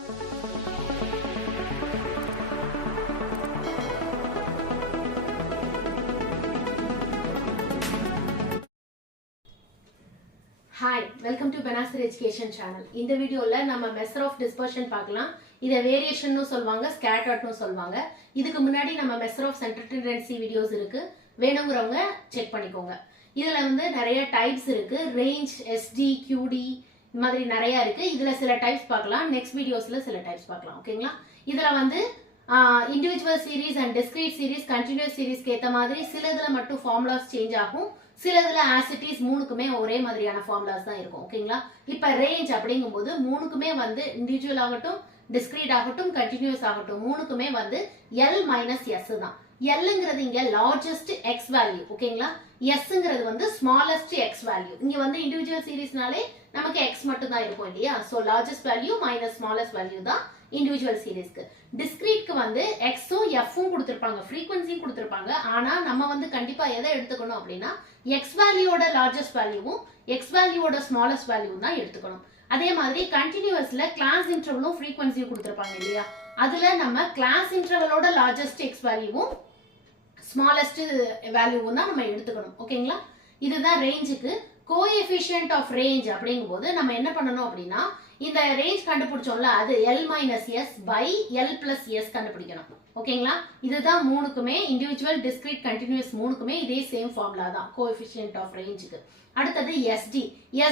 Hi, welcome to Benasir Education channel. இந்த வீடியோல நம்ம மெஷர் ஆஃப் டிஸ்பர்ஷன் பார்க்கலாம். இத வேரியேஷன்னு சொல்வாங்க, ஸ்கேட்டர்ட்னு சொல்வாங்க. இதுக்கு முன்னாடி நம்ம measure of centre tendency videos இருக்கு. வேணும்ங்கறவங்க செக் பண்ணிக்கோங்க. இதுல வந்து நிறைய டைப்ஸ் இருக்கு. ரேஞ்ச், SD, QD இந்த மாதிரி நிறைய இருக்கு. இதுல சில டைப்ஸ் பார்க்கலாம். நெக்ஸ்ட் வீடியோஸ்ல சில டைப்ஸ் பார்க்கலாம். ஓகேங்களா? இதுல வந்து individual series and discrete series, continuous சீரிஸ்க்கு ஏத்த மாதிரி சிலதுல மட்டும் ஃபார்முலாஸ் சேஞ்ச் ஆகும். சிலதுல ஆசிட்டிஸ் மூணுக்குமே ஒரே மாதிரியான ஃபார்முலாஸ் தான் இருக்கும். ஓகேங்களா? இப்ப ரேஞ்ச் அப்படிங்கும்போது மூணுக்குமே வந்து இண்டிவிஜுவல் ஆகட்டும், டிஸ்கிரீட் ஆகட்டும், கண்டினியூஸ் ஆகட்டும், மூணுக்குமே வந்து L மைனஸ் S தான். Lங்கிறது இங்க லார்ஜஸ்ட் X வேல்யூ. ஓகேங்களா? Sங்கிறது வந்து ஸ்மாலஸ்ட் X வேல்யூ. இங்க வந்து இண்டிவிஜுவல் சீரிஸ்னாலே நமக்கு X மட்டும் தான் இருக்கும் இல்லையா? So largest value minus smallest value தான் இண்டிவிஜுவல் சீரிஸ்க்கு. டிஸ்கிரீட்க்கு வந்து Xும் Fும் கொடுத்திருப்பாங்க, ஃப்ரீக்வன்சியும் கொடுத்திருப்பாங்க. ஆனா நம்ம வந்து கண்டிப்பா எதை எடுத்துக்கணும் அப்படின்னா X வேல்யூவோட லார்ஜஸ்ட் வேல்யூவும் X வேல்யூவோட ஸ்மாலஸ்ட் வேல்யூவும் தான் எடுத்துக்கணும். அதே மாதிரி கண்டினியூஸ்ல கிளாஸ் இன்டர்வலும் ஃப்ரீக்வன்சியும் கொடுத்திருப்பாங்க இல்லையா? அதுல நம்ம கிளாஸ் இன்டர்வலோட லார்ஜஸ்ட் X வேல்யூவும் ஸ்மாலஸ்ட் வேல்யூவும் தான் நம்ம எடுத்துக்கணும். ஓகேங்களா? இதுதான் ரேஞ்சுக்கு. கோஎஃபிஷியன்ட் ஆஃப் ரேஞ்ச் அப்படிங்கும்போது நம்ம என்ன பண்ணணும் அப்படின்னா இந்த ரேஞ்ச் கண்டுபிடிச்சோம்ல, அது L minus S by L plus S கண்டுபிடிக்கணும். ஓகேங்களா? இதுதான் மூணுக்குமே, இண்டிவிஜுவல், டிஸ்கிரீட், கண்டினியூஸ் மூணுக்குமே இதே சேம் ஃபார்முலா தான் கோஎஃபிஷியன்ட் ஆஃப் ரேஞ்சுக்கு. அடுத்தது SD.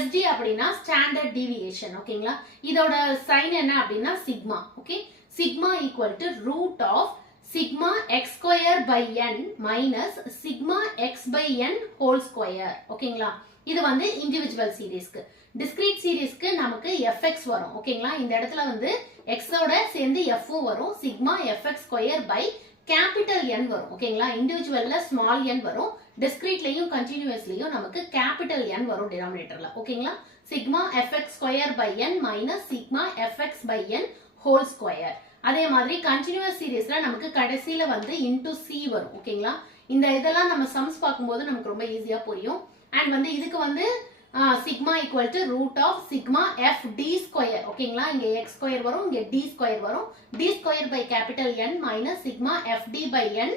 SD அப்படின்னா ஸ்டாண்டர்ட் டீவியேஷன். ஓகேங்களா? இதோட சைன் என்ன அப்படின்னா sigma. Okay, sigma equal to root of sigma x square by n minus sigma x by n whole square. ஓகேங்களா? இது வந்து இண்டிவிஜுவல் சீரிஸ்க்கு. டிஸ்கிரீட் சீரிஸ்க்கு நமக்கு fx வரும். ஓகேங்களா? இந்த இடத்துல வந்து x ஓட சேர்ந்து f வரும். Sigma fx square by capital N வரும். ஓகேங்களா? இண்டிவிஜுவல்ல ஸ்மால் n வரும், டிஸ்கிரீட்லயும் கண்டினியூஸ்லயும் நமக்கு கேபிட்டல் N வரும் டினாமினேட்டர்ல. ஓகேங்களா? Sigma fx square by n minus sigma fx by n whole square. அதே மாதிரி கண்டினியூஸ் சீரிஸ்ல நமக்கு கடைசியில வந்து இன்டு c வரும். ஓகேங்களா? இந்த இதெல்லாம் நம்ம சம்ஸ் பார்க்கும்போது நமக்கு ரொம்ப ஈஸியா புரியும். அண்ட் வந்து இதுக்கு வந்து sigma equal to root of sigma f d square. ஓகேங்களா? இங்க எக்ஸ் ஸ்கொயர் வரும், இங்க டி ஸ்கொயர் வரும். D square by capital N minus sigma f d by N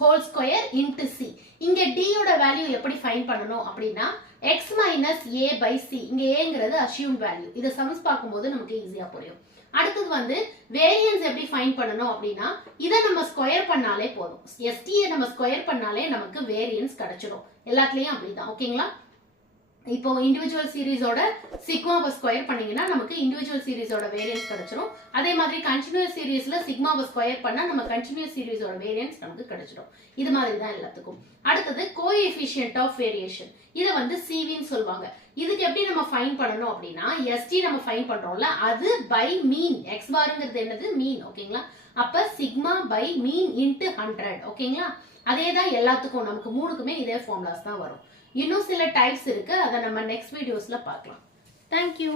whole square into c. இங்க டி யோட வேல்யூ எப்படி ஃபைண்ட் பண்ணணும் அப்படின்னா x minus a by c. இங்க ஏங்கிறது அசியூம் வேல்யூ. இதை சம்ஸ் பார்க்கும்போது நமக்கு ஈஸியா புரியும். அடுத்தது வந்து வேரியன்ஸ் எப்படி ஃபைண்ட் பண்ணணும் அப்படின்னா இதை நம்ம ஸ்கொயர் பண்ணாலே போதும். எஸ்டியை நம்ம ஸ்கொயர் பண்ணாலே நமக்கு வேரியன்ஸ் கிடைச்சிடும். எல்லாத்துலயும் அப்படிதான். ஓகேங்களா? இப்போ இண்டிவிஜுவல் சீரிஸோட சிக்மாவை ஸ்கொயர் பண்ணீங்கன்னா நமக்கு இண்டிவிஜுவல் சீரிஸோட வேரியன்ஸ் கிடைச்சிடும். அதே மாதிரி கண்டினியூஸ் சீரிஸ்ல சிக்மாவை ஸ்கொயர் பண்ணா நம்ம கண்டினியூஸ் சீரிஸோட வேரியன்ஸ் நமக்கு கிடைச்சிடும். இது மாதிரி தான் எல்லாத்துக்கும். அடுத்தது கோஎஃபிஷியன்ட் ஆஃப் வேரியேஷன். இதை வந்து சிவின்னு சொல்லுவாங்க. இதுக்கு எப்படி நம்ம ஃபைண்ட் பண்ணணும் அப்படின்னா எஸ்டி நம்ம ஃபைண்ட் பண்றோம்ல, அது பை மீன். எக்ஸ் பார்ங்கிறது என்னது? மீன். ஓகேங்களா? அப்ப சிக்மா பை மீன் இன்டு 100. ஓகேங்களா? அதே தான் எல்லாத்துக்கும், நமக்கு மூணுக்குமே இதே ஃபார்முலாஸ் தான் வரும். இன்னும் சில டைப்ஸ் இருக்கு, அதை நம்ம நெக்ஸ்ட் வீடியோஸ்ல பார்க்கலாம். தேங்க்யூ.